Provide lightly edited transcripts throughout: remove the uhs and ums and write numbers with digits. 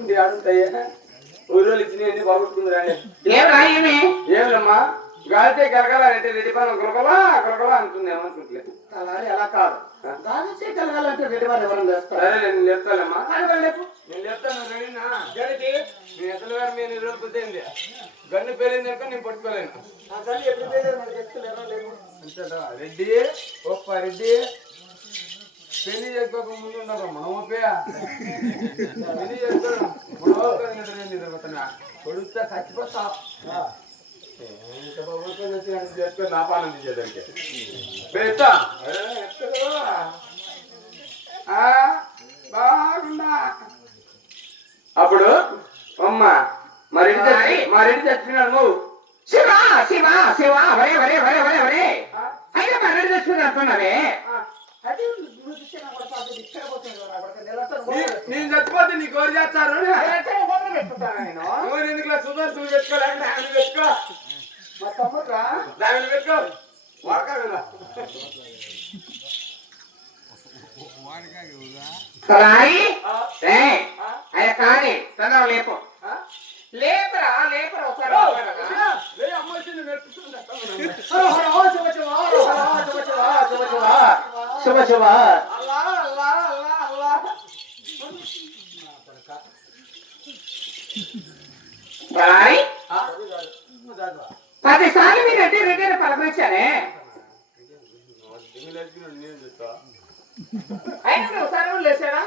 పోగొట్టుకుంటే ఆడుంటాయా ఊళ్ళో ఇచ్చినవి పోగొట్టుకుందిరా ఏమిలమ్మా గాలితే కలగాలంటే రెడ్డి పని గులగలా గులగలా అంటుంది ఏమనుకుంటలేదు అలానే ఎలా కాదు గాలితే కలగాలంటే రెడ్డి వారు ఎవరైనా చేస్తారు. సరే నేను చెప్తానమ్మా నేను చెప్తాను రెడీనా గడికి నీ ఎసలు గారు మీరు ఇరవై పొద్దుంది గన్ను పేలింది కనుక నేను పట్టుకోలేను ఆ గల్లి ఎప్పుడు పేరు మనకి ఎక్కలేరా లేవు అంతేదా రెడ్డి ఒప్ప రెడ్డి పెళ్లి చేసుకోక ముందు ఉన్నారా మనమోపే పెళ్లి చేసుకోవడం మనోపేనా కొడుతా చచ్చిపోతా చేసుకో నా పాలన తీసేదానికి ఎత్తా బాగున్నా అప్పుడు అమ్మ మరెంటి చచ్చిపోయినాడు నువ్వు శివ శివ శివ వరే వరే వరే వరే వరే అయినా మరెంటి చచ్చిపోయినట్టున్నావే నేను చచ్చిపోతే నీకు ఎవరు చేస్తారు నువ్వు ఎందుకు సుదర్శన పెట్టుకోలేక దాన్ని పెట్టుకో మా తమ్ముడురా దాన్ని పెట్టుకో వాడకా కానీ తొందర లేపు లేపరా లేపరా ఒకసారి శుభ శుభ పదిసార్లు మీరు రెడ్డి రెడ్డి అని పలకరించానే ఒకసారి లేచాడా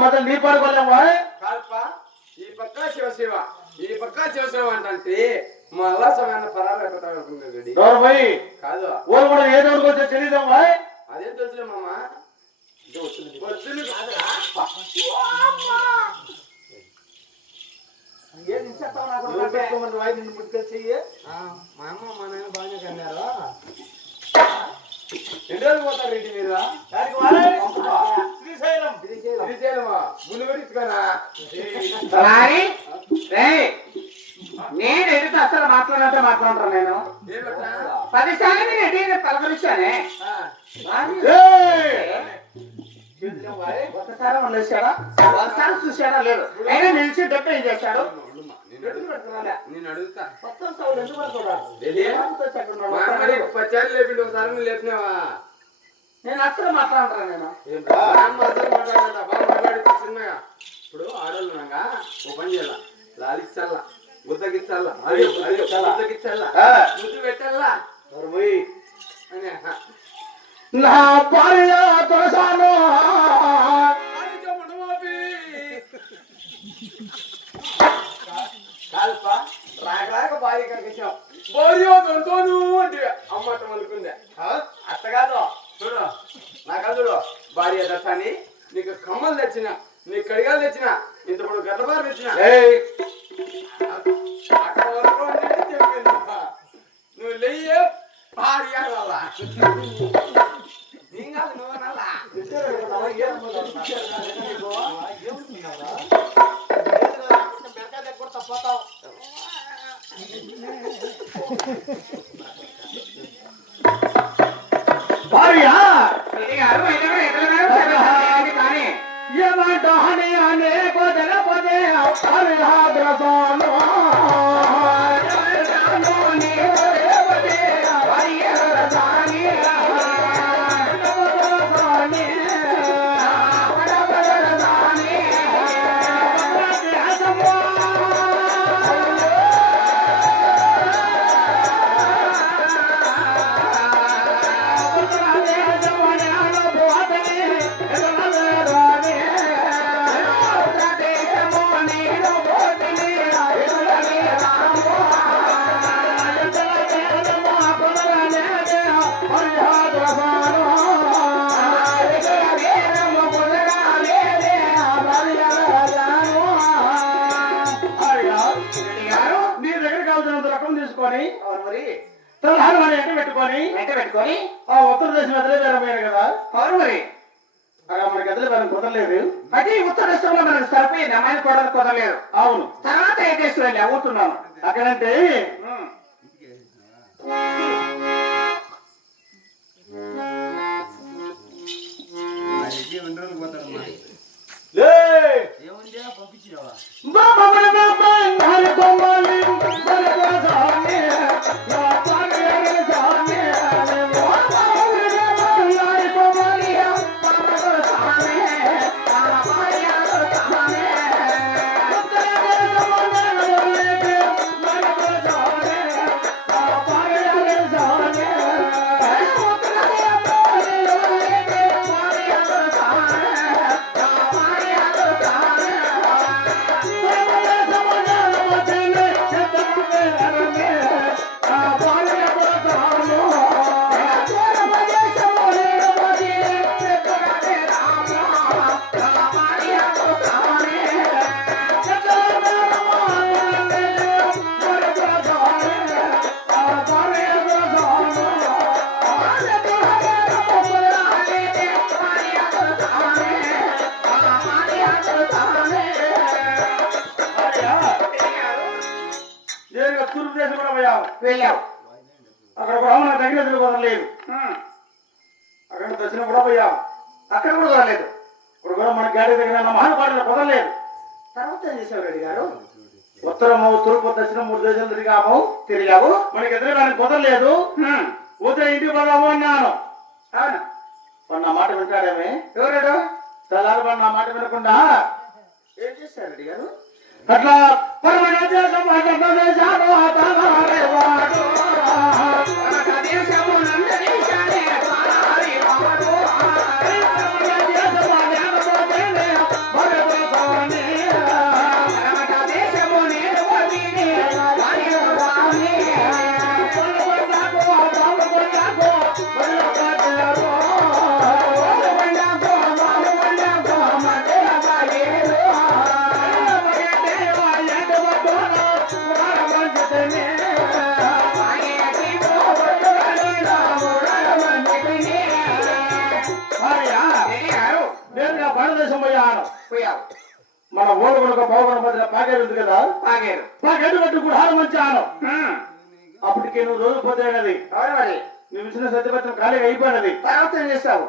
మొదలు నీ పడుకోలేమా ఈ పక్క శివ శివ ఈ పక్క శివ శివ అంటే మళ్ళా సమయాన్ని పరాలు ఎక్కడి కాదు వాళ్ళు కూడా ఏదో తెలియదమ్మా అదేం తెలుసులే మామ మా అమ్మ మా నాయన బాగానే కన్నారు ఎన్ని రోజులు పోతారు రెడ్డి మీరు శ్రీశైలమా ముందు పెట్టించుకోనా నేను ఎదుట అసలు మాట్లాడంటే మాట్లాడతాను నేను 10 సార్లు నేను ఎటు పలకరించానే ఒకసారి వదిలేసాడా ఒకసారి చూసాడా లేదు అయినా నిలిచి డబ్బు ఏం చేశాడు నేను అడుగుతా మొత్తం సౌలు ఎందుకు పచ్చాలు లేపిండి ఒకసారి లేపినావా నేను అసలు మాట్లాడతాను నేను మాట్లాడతా బాగా మాట్లాడి చిన్నగా ఇప్పుడు ఆడోళ్ళున్నాగా ఓ పని చేయాల లాలిచ్చల్లా గుద్దగిచ్చల్లా గుద్దగిచ్చల్లా ముద్దు పెట్టల్లా నా భార్య దొరసాను కాల్పా రాక భార్య కాకేసావు భార్య దొంతోను అంటే అమ్మట మలుకుందే అత్త కాదు చూడు నాకా చూడు భార్య దర్శాన్ని నీకు కమ్మలు తెచ్చిన నీకు కడిగాలు తెచ్చిన ఇంతప్పుడు గర్భాలు తెచ్చిన అక్కడ వరకు చెప్పింది నువ్వు లేయే భార్య వల్ల నీ కాదు నువ్వు నల్లా పోతావు భార్య కానీ ఏమంటో అని అనే పదే పదే పెట్టుకొని ఆ ఉత్తర దేశం ఎదురుపోయారు కదా అవును మరి అలా మనకి ఎదురు కుదరలేదు అది ఉత్తర దేశంలో మనకు సరిపోయింది అమ్మాయిని కూడా కుదరలేదు అవును తర్వాత ఏ దేశం వెళ్ళి అవుతున్నాను అక్కడంటే లే ఏముంది పంపించినావా తూర్పు దేశం కూడా పోయావు వెళ్ళావు. అక్కడ కూడా మన దగ్గర కుదరలేదు అక్కడ దక్షిణ కూడా పోయావు అక్కడ కూడా కుదరలేదు. ఇప్పుడు కూడా మన గాడి దగ్గర మహానుపాటలు కుదరలేదు. తర్వాత ఏం చేసావు రెడ్డి గారు? ఉత్తరము తూర్పు దక్షిణం 3 దేశాలు తిరిగావు. మనకి ఎదురుగానే కుదరలేదు. ఉదయం ఇంటికి పోదాము అన్నాను. అవును. వాడు నా మాట వింటాడేమే? ఎవరాడు? తెల్లారి వాడు నా మాట వినకుండా ఏం చేశారు రెడ్డి గారు? అట్లా పరమణ దేశం దేశాలు వాడు పోయావు. మన ఓడుగునక బాగున మధ్య పాకేరు ఉంది కదా, పాగారు. పాకేరు పట్టు గుడాలు మంచాను. అప్పటికే నువ్వు రోజు పోతాయి అవును మరి. నువ్వు ఇచ్చిన సత్యపత్రం ఖాళీగా అయిపోయినది. తర్వాత ఏం చేస్తావు?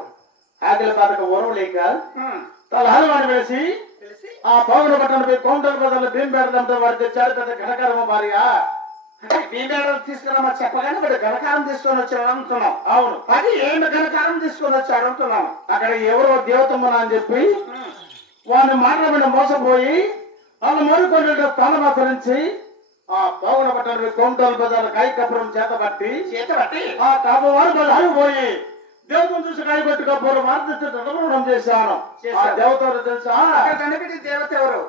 ఆకలి బాధక ఓరం లేక తలహాలు వాడి వేసి ఆ బాగున పట్టణం కౌంటర్ బదులు భీం పెడదంటే వాడు తెచ్చాడు పెద్ద ఘనకారమ భార్య. భీమేడలు తీసుకురామని చెప్పగానే వాడు ఘనకారం తీసుకొని వచ్చాడు అనుకున్నాం. అవును, 10 ఏళ్ళు ఘనకారం తీసుకొని వచ్చాడు అనుకున్నాం. అక్కడ ఎవరో దేవతమ్మన అని చెప్పి వాడిని మాట్లాడిన మోసపోయి వాళ్ళు మరుకొని తాళమాకరించి ఆ బాగున పట్టణం కౌంటర్ బజార్ కాయకపురం చేతబట్టి ఆ కాబోవారు బజారు పోయి దేవతను చూసి కాయబట్టుకపోవడం మార్గం చేశాను. ఆ దేవతలు తెలుసా? అక్కడ కనిపెట్టి దేవత ఎవరు?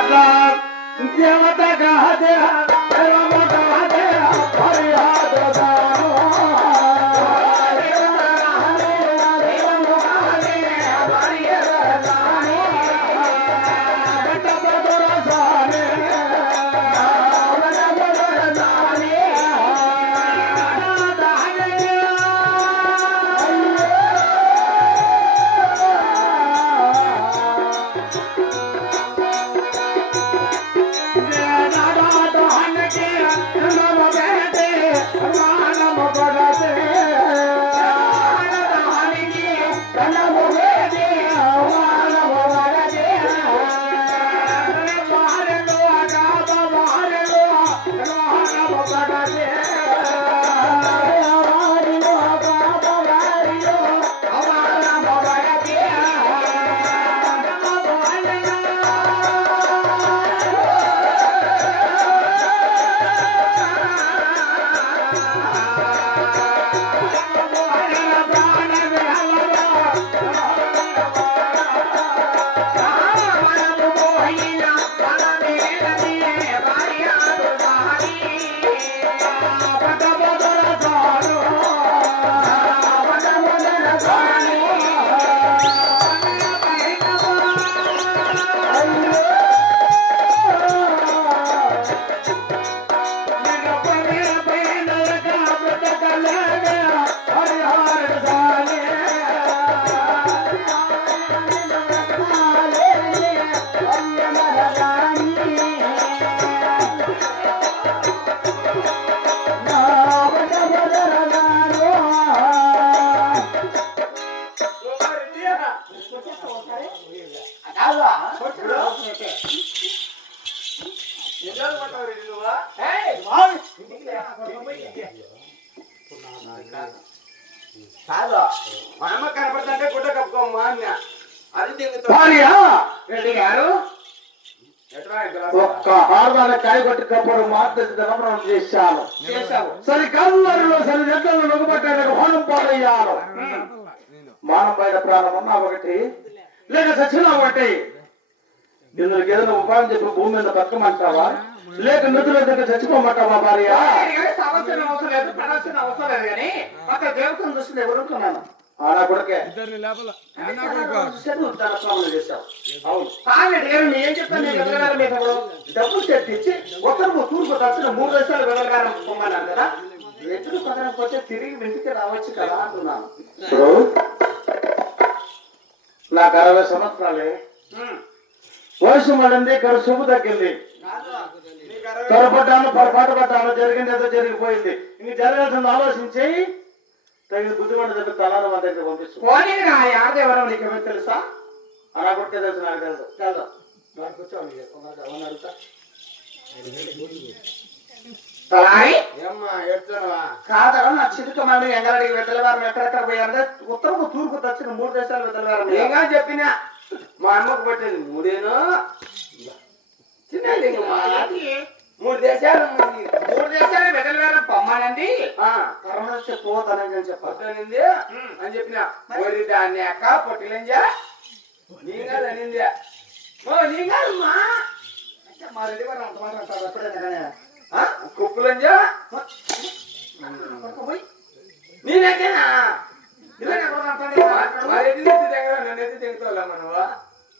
అట్లా దేవత గాదే కాదా ఎన్ని రోజులు పట్టావు రెడ్డి నువ్వా? కాదు మా అమ్మ కనపడుతుంటే గుడ్డ కప్పుకోమ్మా అన్న అది దిగుతా భార్య రెడ్డి గారు ఎట్లా ఒక్క ఆడదాన్ని కాయగొట్టి కప్పుడు మార్గదర్శనం చేశాను. సరి కల్లరిలో సరి జంటలు నొగబట్టానికి హోనం పాలయ్యాను. మానం బయట ప్రాణం ఉన్నా ఒకటి, లేక సచిన ఒకటి. ఇందులో ఏదైనా ఉపాయం చెప్పి భూమి మీద బతకమంటావా, లేక నృతుల దగ్గర చచ్చిపోమంటావా భార్య? సమస్యలు అవసరం లేదు, పడాల్సిన అవసరం లేదు కానీ అక్కడ దేవతను దృష్టిలో ఎవరుకున్నాను ఆనా కొడుకే చేశావు. అవును కామెడీ గారు నేను ఏం చెప్తాను, నేను వెదలగారం మీద డబ్బులు తెప్పించి ఒకరు తూర్పు దక్షిణ 3 దేశాలు వెదలగారం పొమ్మన్నాను కదా, ఎదురు కుదరకపోతే తిరిగి ఇంటికి రావచ్చు కదా అంటున్నాను. ఇప్పుడు నాకు 60 సంవత్సరాలే వయసు మళ్ళీ సొమ్ము తగ్గింది. త్వరపడ్డాను, పొరపాటు పడ్డాను, జరిగింది ఏదో జరిగిపోయింది. ఇంక జరగాల్సింది ఆలోచించి తగిన బుద్ధిమంట దగ్గర తలాన మన దగ్గర పంపిస్తు. పోనీ నా యాద ఎవరో నీకు ఏమో తెలుసా? అలా కొట్టే తెలుసు, నాకు తెలుసు. తెలుసు తలారి ఏమ్మా ఏడ్చావా? కాదరా నా చిరుకమాడి ఎంగళడికి వెదలగారం ఎక్కడెక్కడ పోయారంటే ఉత్తరపు తూర్పు దక్షిణ 3 దేశాలు వెదలగారం. ఏగా చెప్పినా మా అమ్మకు పట్టేది 3 చిన్నది 3 దేశాలు 3 దేశాలు వెదలగారం పొమ్మానండి ఆ కర్మస్తే పోతానని చెప్పాలి పట్టనింది అని చెప్పిన ఒరి దాన్ని అక్క పట్టిలంజా నీ కాదు అనింది. ఓ నీ కాదమ్మా మా రెడ్డి గారు అంత మాట అంటారు ఎప్పుడైనా కానీ కుప్పులంజా నేనైతేనా మా రెడ్డి నెత్తి దగ్గర నన్ను ఎత్తి తెగుతావులమ్మా నువ్వు.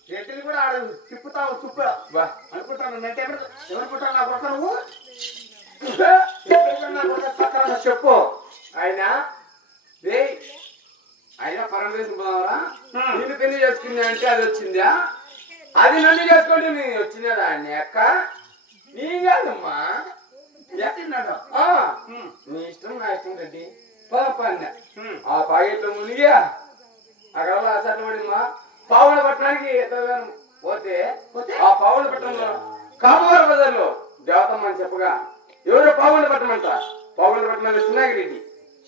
రెడ్డిని కూడా ఆడ తిప్పుతావు చుప్ప బా అనుకుంటాను నెట్ ఎవరు పుట్టాను నా కొడుకు నువ్వు నా కొడుకు సక్కరంగా చెప్పు. ఆయన ఆయన పరమదేశం పోదావరా నిన్ను పెళ్లి చేసుకున్నా అంటే అది వచ్చిందా? అది నన్ను చేసుకోండి నేను వచ్చినదా అన్ని అక్క నీ కాదమ్మా తిన్నాడు నీ ఇష్టం నా ఇష్టం రెడ్డి పన్న ఆ పాకెట్లో మునిగా అక్కడ అసలు పడిందమ్మా. పావుల పట్టణానికి ఎత్తగాను పోతే ఆ పావుల పట్టణంలో కామవారి బజార్లో దేవతమ్మ అని చెప్పగా ఎవరో పావుల పట్టణమంట. పావుల పట్టణంలో చిన్నాగిరెడ్డి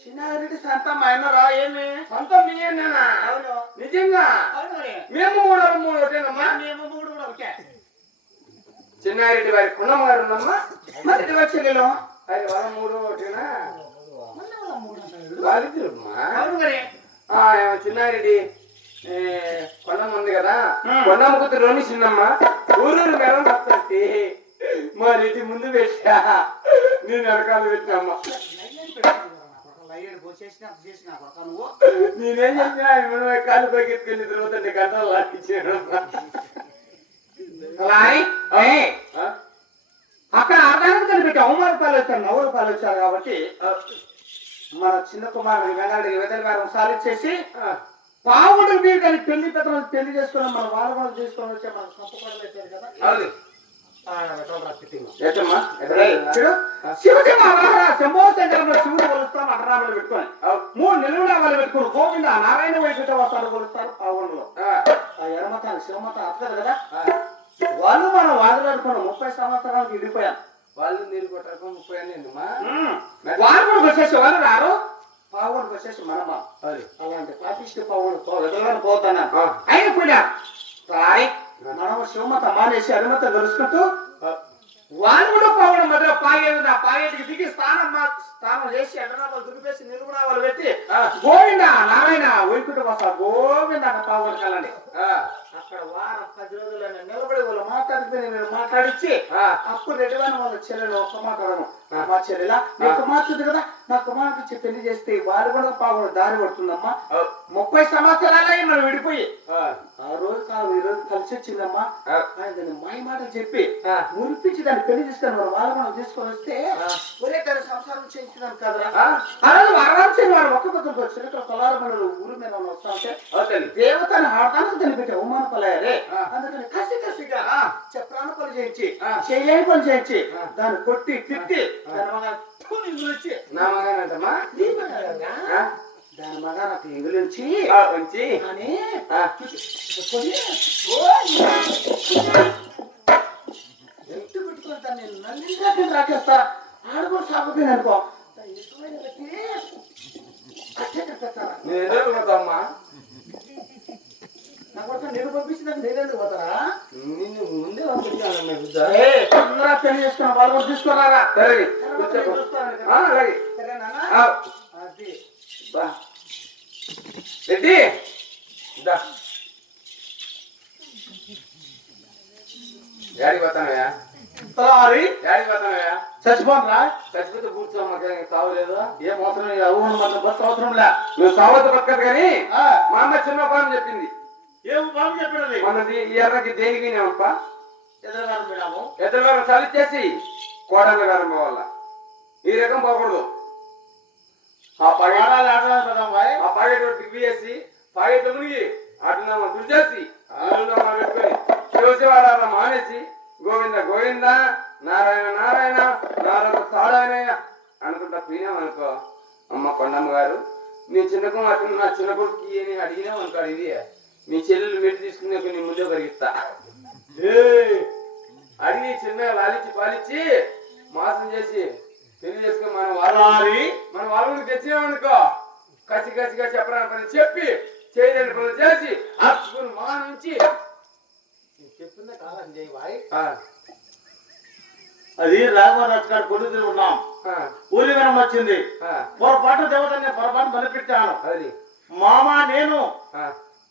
చిన్నారెడ్డి సంతం అయినరా ఏమి సొంతం మీయేనా? అవును నిజంగా అవును మేము 3 ఒకటేనమ్మా. మేము 3 కూడా ఒకటే. చిన్నారెడ్డి వారి పున్నమ్మ గారు ఉందమ్మా. మరి ఇటు వచ్చేలో అది వాళ్ళ 3 ఒకటేనా? వాళ్ళిద్దరమ్మా. అవును మరి ఏమో చిన్నారెడ్డి కొండమ్మ ఉంది కదా, కొండమ్మ కూతురు రోమి చిన్నమ్మ ఊరూరు మెరం తప్పి మా రెడ్డి ముందు పెట్టా నేను వెనకాల పెట్టినమ్మా. నేనేం చెప్పినా మనం కాలు పైకెత్తుకెళ్ళి తిరుగుతుంటే గంటలు లాంటించాడు. అక్కడ ఆదాయానికి కనిపెట్టి 9 రూపాయలు వచ్చారు 9 రూపాయలు వచ్చారు కాబట్టి మన చిన్న కుమారుడు వెంగాడికి వెదలగారం సాలిచ్చేసి పావుడు మీరు కానీ పెళ్లి పెద్దలు పెళ్లి చేసుకున్నాం మన వాళ్ళు చేసుకొని వచ్చే మన సంపకలు వచ్చారు కదా. శివసింహ శంభో శంకరంలో శివుడు కొలుస్తాను అటరాములు పెట్టుకొని 3 నిలువునామాలు పెట్టుకుని గోవింద నారాయణ వైకుంఠ వస్తాడు కొలుస్తారు పావుడులో. ఆ ఎడమతాను శివమత అత్తదు కదా, వాళ్ళు మనం వాదులాడుకున్నాం 30 సంవత్సరాలకు విడిపోయాం. వాళ్ళు నీరు కొట్టాక 30 అనిందమ్మా. వాళ్ళు కూడా వచ్చేసి వాళ్ళు రారు, పావుడికి వచ్చేసి మనమా అలాంటి పాపిష్టి పావుడు పోతాను అయిన పోయినా మనం శివమత మానేసి అడిమత గెలుచుకుంటూ వాళ్ళు కూడా పావుడు మధ్యలో పాగేది. ఆ పాగేటికి దిగి స్నానం చేసి ఎండనామాలు దులిపేసి నిలుగునామాలు పెట్టి గోవింద నారాయణ వైకుంఠ వస్తా గోవింద అన్న పావుడు కలండి. అక్కడ వారం 10 రోజులు నిలబడి వాళ్ళు మాట్లాడితే నేను మాట్లాడించి అప్పుడు రెడ్డివాని వాళ్ళ చెల్లెలు ఒక్క మాట్లాడను మా చెల్లెలా నీ కుమార్తెది కదా, నా కుమార్తె ఇచ్చి పెళ్లి చేస్తే వాళ్ళు కూడా పావుడు దారి పడుతుందమ్మా. 30 సంవత్సరాలే మనం విడిపోయి ఆ రోజు కాదు ఈ రోజు కలిసి వచ్చిందమ్మా. ఆయన మాయ మాటలు చెప్పి మురిపించి దాన్ని పెళ్లి తీసుకొని వాళ్ళు మనం తీసుకొని వస్తే ఒరే దాని సంసారం చేయించడానికి కదరా. ఆ రోజు వారాంశం వారు ఒక్క పక్కన చిరకల కొలారమలు ఊరి మీద వస్తా ఉంటే దేవతని ఆడటానికి దాన్ని పెట్టి అవమానపలయ్యారే. అందుకని కసి కసిగా ప్రాణ పనులు చేయించి చేయలేని పనులు చేయించి దాన్ని కొట్టి తిట్టి దాని వచ్చి నా మగానంటమ్మా దాని మగ నాకు ఎంగులుంచి ఉంచి అని ఆ, పెట్టుకొని ఎంత పెట్టుకుంటాను నేను నన్ను రాకేస్తా ఆడుకో సాగుపోయింది అనుకో ఇష్టమైన పెట్టి అట్టే కట్టేస్తారా నేను ఎదురు పోతామ్మా. నా కోసం నేను పంపించినాక నేనేందుకు పోతారా నిన్ను ముందే పంపించాను మీ బుద్ధ. అందరూ పెళ్లి చేసుకున్న వాళ్ళు కూడా తీసుకున్నారా సరే తర్వాత నేను చూస్తాను కదా. ఆ, అలాగే సరేనా ఆ, అది బా. రెడ్డి దా. యాడికి పోతానయ్యా? తలారి యాడికి పోతానయ్యా? చచ్చిపోనరా చచ్చిపోతే కూర్చో, మాకు తావలేదు. ఏం అవసరం లేదు ఊహను మన బస్సు అవసరం లే నువ్వు సావత పక్కదు కానీ ఆ, మా అమ్మ చిన్న పాము చెప్పింది. ఏం బాబు చెప్పినది మనది ఈ ఎర్రకి దేనికి నేనప్ప ఎదురుగారు మేడము ఎదురు చలిచ్చేసి కోడల గారం పోవాల. ఈ రకం పోకూడదు. ఆ పగ ఆడాలి ఆడాలి కదా బాయ్ ఆ పాకెట్ దిగ్వేసి పాకెట్ మునిగి అటున్నామా దుర్చేసి పెట్టుకొని శివశివారాధన మానేసి గోవింద గోవింద నారాయణ నారాయణ నారద సారాయణ అనుకుంటా పోయినాం అనుకో. అమ్మ కొండమ్మ గారు నీ చిన్న కుమార్తెను నా చిన్న కొడుకు అని అడిగినాం అనుకో. ఇది మీ చెల్లెలు మెట్టు తీసుకునే నీ ముందే పరిగెత్తా. అడిగి చిన్నగా లాలిచ్చి పాలిచ్చి మాసం చేసి పెళ్లి చేసుకుని మనం వాళ్ళకి తెచ్చినామనుకో. కసి కసిగా చెప్పడానికి పని చెప్పి చేయలేని పనులు చేసి అర్చుకుని మా నుంచి చెప్పిందే కాదండి బాయ్ ఆ, అది రాఘవరాజు గారు కొడుకు తిరుగున్నాం ఆ, ఊరి వినం వచ్చింది ఆ, పొరపాటు దేవతని పొరపాటు బలిపెట్టాను అది మామ నేను ఆ,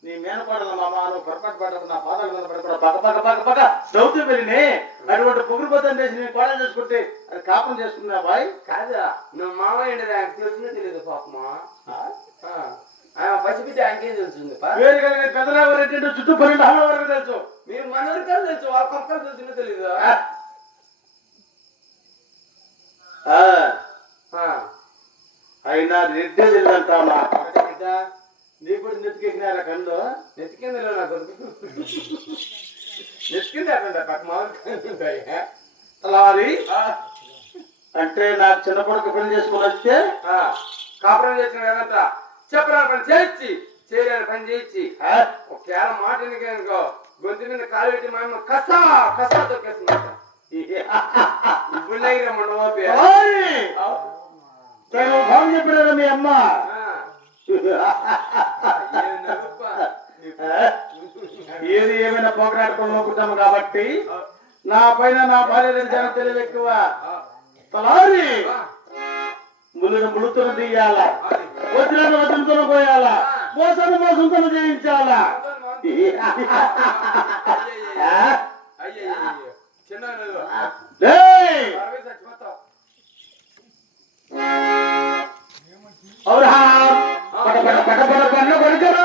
నీ మేనపాడల మామ నువ్వు పొరపాటు పడకు నా పాదాల మీద పడకుండా పక్క పక్క పక్క పక్క సౌత్ వెళ్ళినే అటువంటి పొగురుబద్దం చేసి నేను కోడలు చేసుకుంటే అది కాపం చేసుకున్నా బాయ్ కాదా నువ్వు మామ ఏంటి ఆయనకు తెలిసిందో తెలియదు పాపమా. ఆయన పసిపిట్టి ఆయనకేం తెలుస్తుంది పా. వేరు కలిగిన పెద్దలు ఎవరైతే చుట్టూ 12 హాల వరకు తెలుసు మీరు మనవరికాలు తెలుసు, వాళ్ళ కొక్కలు తెలిసిందో తెలీదు. అయినా రెడ్డి తెలియదంటా నా బిడ్డ నీ కూడా నెత్తికెక్కినారా కళ్ళు నెత్తికింది నాకు నెత్తికింది అట్లా పక్క మామూలు ఉంటాయి. తలారి అంటే నాకు చిన్న కొడుకు పెళ్లి చేసుకుని వస్తే కాపురం చేసిన కదంతా చెప్పరాని పని చేయించి చేయలేని పని చేయించి ఒకవేళ మాట అనుకో గొంతు మీద కాలు పెట్టి మా అమ్మ కసా కసా తొక్కేస్తున్నా. ఇప్పుడు దగ్గర మొన్న బాగు చెప్పారా మీ అమ్మ ఏది ఏమైనా పోకరాటంలో పుట్టాము కాబట్టి నా పైన నా భార్య జనం తెలివి ఎక్కువ. తలారి ములుతును తీయాల వచ్చిన వసంతులు పోయాల మోసను మోసంతులు చేయించాలా. చిన్న పన్ను కొడుకరు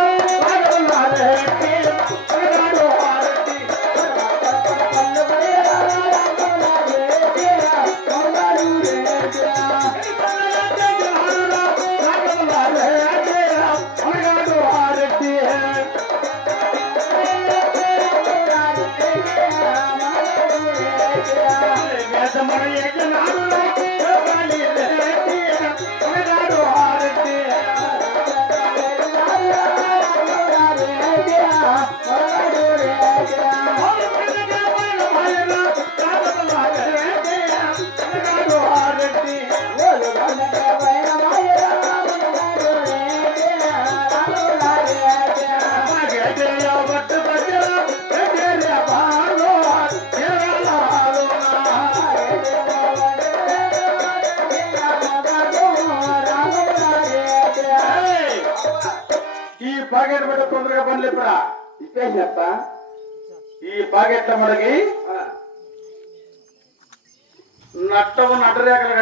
పాకెట్ పట్ట తొందరగా పనులు ఎప్పుడా ఇప్పేసి చెప్ప ఈ పాకెట్ల మనకి నట్టము నట్టరేఖలు